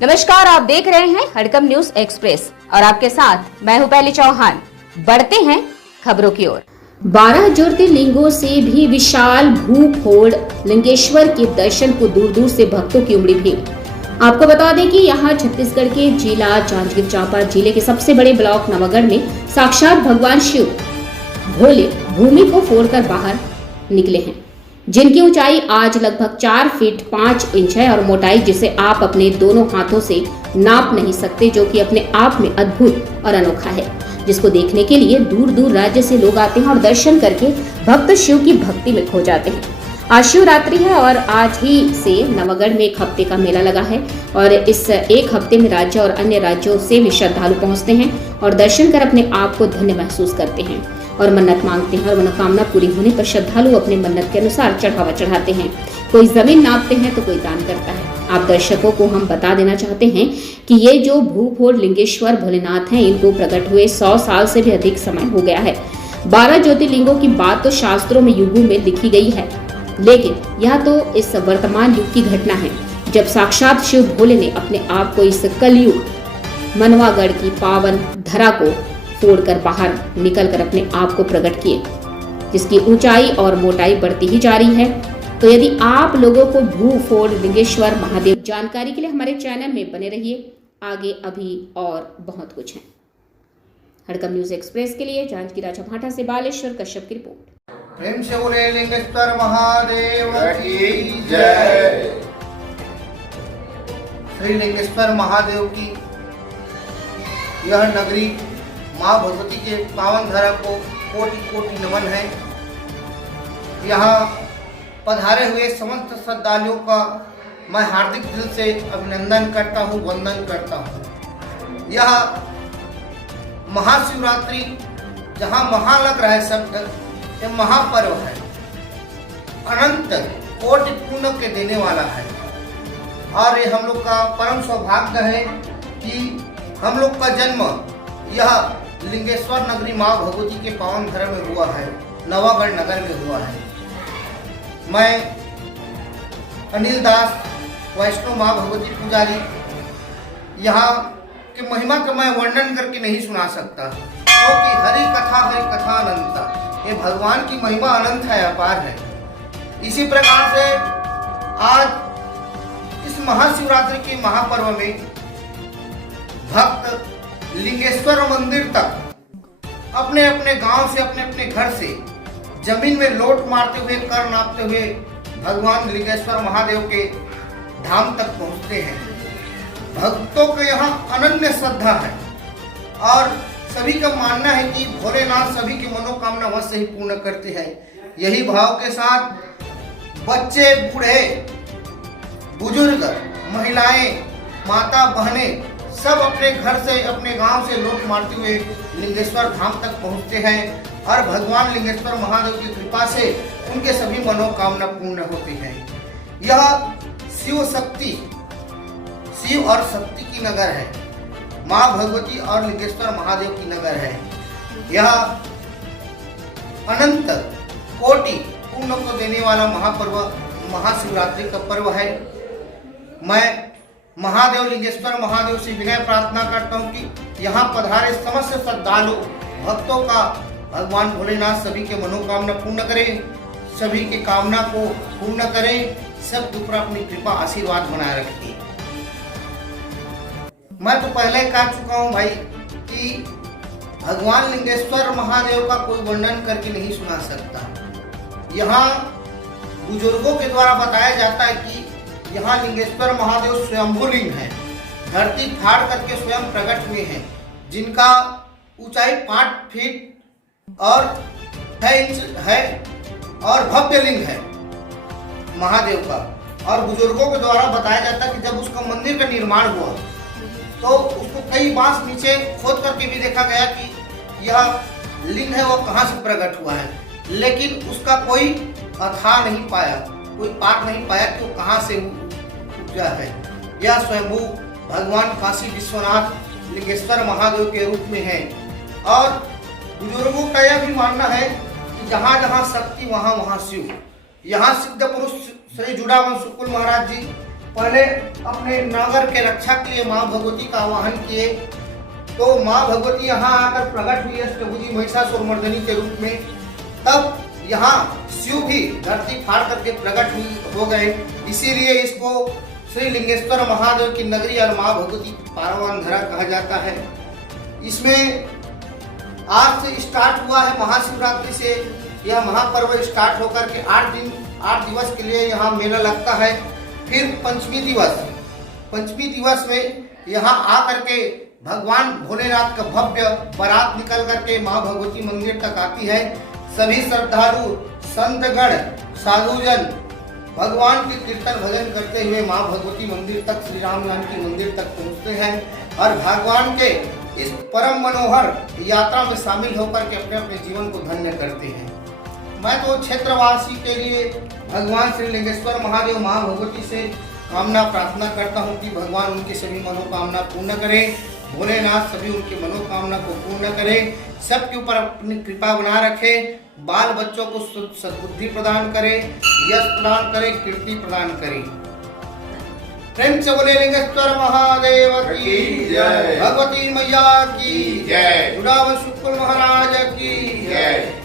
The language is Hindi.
नमस्कार, आप देख रहे हैं हड़कंप न्यूज एक्सप्रेस और आपके साथ मैं हूं पहली चौहान। बढ़ते हैं खबरों की ओर। 12 ज्योतिर्लिंगों से भी विशाल भूखोड़ लिंगेश्वर के दर्शन को दूर दूर से भक्तों की उमड़ी भीड़। आपको बता दें कि यहाँ छत्तीसगढ़ के जिला जांजगीर चांपा जिले के सबसे बड़े ब्लॉक नवागढ़ में साक्षात भगवान शिव भोले भूमि को फोड़कर बाहर निकले हैं, जिनकी ऊंचाई आज लगभग 4 फीट 5 इंच है और मोटाई जिसे आप अपने दोनों हाथों से नाप नहीं सकते, जो कि अपने आप में अद्भुत और अनोखा है, जिसको देखने के लिए दूर दूर राज्य से लोग आते हैं और दर्शन करके भक्त शिव की भक्ति में खो जाते हैं। आज शिवरात्रि है और आज ही से नवागढ़ में एक हफ्ते का मेला लगा है और इस एक हफ्ते में राज्य और अन्य राज्यों से भी श्रद्धालु पहुंचते हैं और दर्शन कर अपने आप को धन्य महसूस करते हैं और मन्नत मांगते हैं और मनोकामना पूरी होने पर श्रद्धालु अपने मन्नत के अनुसार चढ़ावा चढ़ाते हैं। कोई जमीन नापते हैं तो कोई दान करता है। आप दर्शकों को हम बता देना चाहते हैं कि ये जो भूखोड़ लिंगेश्वर भोलेनाथ हैं, इनको प्रकट हुए 100 साल से भी अधिक समय हो गया है। 12 ज्योतिर्लिंगों की बात तो शास्त्रों में युगों में लिखी गई है, लेकिन यह तो इस वर्तमान युग की घटना है, जब साक्षात शिव भोले ने अपने आप को इस कलयुग मनवागढ़ की पावन धरा को फोड़कर बाहर निकलकर अपने आप को प्रकट किए, जिसकी ऊंचाई और मोटाई बढ़ती ही जा रही है। तो यदि आप लोगों को भूखोड़ लिंगेश्वर महादेव जानकारी के लिए हमारे चैनल में बने रहिए, आगे अभी और बहुत कुछ है। हड़कंप न्यूज एक्सप्रेस के लिए जांजगीर चांपा से बालेश्वर कश्यप की रिपोर्ट। प्रेम से बोले लिंगेश्वर महादेव की जय। श्री लिंगेश्वर महादेव की यह नगरी माँ भगवती के पावन धरा को कोटि कोटि नमन है। यहाँ पधारे हुए समस्त श्रद्धालुओं का मैं हार्दिक दिल से अभिनंदन करता हूँ, वंदन करता हूँ। यह महाशिवरात्रि जहाँ महा लग रहा है शब्द, यह महापर्व है, अनंत कोटि पुण्य के देने वाला है और ये हम लोग का परम सौभाग्य है कि हम लोग का जन्म यह लिंगेश्वर नगरी माँ भगवती के पावन धरा में हुआ है, नवागढ़ नगर में हुआ है। मैं अनिल दास वैष्णव माँ भगवती पुजारी यहाँ के महिमा का मैं वर्णन करके नहीं सुना सकता, क्योंकि हरि कथा अनंता, ये भगवान की महिमा अनंत है, अपार है। इसी प्रकार से आज इस महाशिवरात्रि के महापर्व में भक्त लिंगेश्वर मंदिर तक अपने अपने गांव से, अपने अपने घर से जमीन में लोट मारते हुए, कर नापते हुए भगवान लिंगेश्वर महादेव के धाम तक पहुंचते हैं। भक्तों के यहाँ अनन्य श्रद्धा है और सभी का मानना है कि भोलेनाथ सभी की मनोकामना अवश्य ही पूर्ण करते हैं। यही भाव के साथ बच्चे, बूढ़े, बुजुर्ग, महिलाएं, माता, बहनें सब अपने घर से, अपने गांव से लोट मारते हुए लिंगेश्वर धाम तक पहुंचते हैं और भगवान लिंगेश्वर महादेव की कृपा से उनके सभी मनोकामना पूर्ण होती हैं। यह शिव और शक्ति की नगर है, माँ भगवती और लिंगेश्वर महादेव की नगर है। यह अनंत कोटि पुण्य को देने वाला महापर्व महाशिवरात्रि का पर्व है। मैं महादेव लिंगेश्वर महादेव से विनय प्रार्थना करता हूँ कि यहाँ पधारे समस्त श्रद्धालु भक्तों का भगवान भोलेनाथ सभी के मनोकामना पूर्ण करें, सभी की कामना को पूर्ण करें, सब ऊपर अपनी कृपा आशीर्वाद बनाए रखिए। मैं तो पहले कह चुका हूँ भाई कि भगवान लिंगेश्वर महादेव का कोई वर्णन करके नहीं सुना सकता। यहाँ बुजुर्गों के द्वारा बताया जाता है कि यहाँ लिंगेश्वर महादेव स्वयंभूलिंग है, धरती फाड़ करके स्वयं प्रकट हुए हैं, जिनका ऊंचाई 5 फीट और 6 इंच है और भव्य लिंग है महादेव का। और बुजुर्गों के द्वारा बताया जाता है कि जब उसका मंदिर का निर्माण हुआ तो उसको कई बांस नीचे खोद करके भी देखा गया कि यह लिंग है वो कहाँ से प्रकट हुआ है, लेकिन उसका कोई अथा नहीं पाया, कोई पार नहीं पाया कि वो कहाँ से उपजा है। यह स्वयंभू भगवान काशी विश्वनाथ लिंगेश्वर महादेव के रूप में है और बुजुर्गों का यह भी मानना है कि जहाँ जहाँ शक्ति वहाँ वहाँ शिव। यहाँ सिद्ध पुरुष श्री जुड़ावन शुक्ल महाराज जी पहले अपने नगर के रक्षा के लिए माँ भगवती का आवाहन किए, तो माँ भगवती यहाँ आकर प्रकट हुई अष्टभुजी महिषासुर मर्दिनी के रूप में। तब यहाँ शिव भी धरती फाड़ करके प्रकट हो गए, इसीलिए इसको श्री लिंगेश्वर महादेव की नगरी और माँ भगवती पारवानधरा कहा जाता है। इसमें आज से स्टार्ट हुआ है, महाशिवरात्रि से यह महापर्व स्टार्ट होकर के 8 दिवस के लिए यहाँ मेला लगता है। फिर पंचमी दिवस में यहाँ आकर के भगवान भोलेनाथ का भव्य बारात निकल करके माँ भगवती मंदिर तक आती है। सभी श्रद्धालु संतगण साधुजन भगवान के कीर्तन भजन करते हुए माँ भगवती मंदिर तक, श्री राम जानकी मंदिर तक पहुँचते हैं और भगवान के इस परम मनोहर यात्रा में शामिल होकर के अपने अपने जीवन को धन्य करते हैं। मैं तो क्षेत्रवासी के लिए भगवान श्री लिंगेश्वर महादेव माँ भगवती से कामना प्रार्थना करता हूँ कि भगवान उनकी सभी मनोकामना पूर्ण करें, भोलेनाथ सभी उनकी मनोकामना को पूर्ण करें, सबके ऊपर अपनी कृपा बना रखे, बाल बच्चों को सद्बुद्धि प्रदान करे, यश प्रदान करे, कीर्ति प्रदान करे। प्रेम से बोले लिंगेश्वर महादेव की जय, भगवती मैया की जय, जुड़ाव शुक्ल महाराज की जय।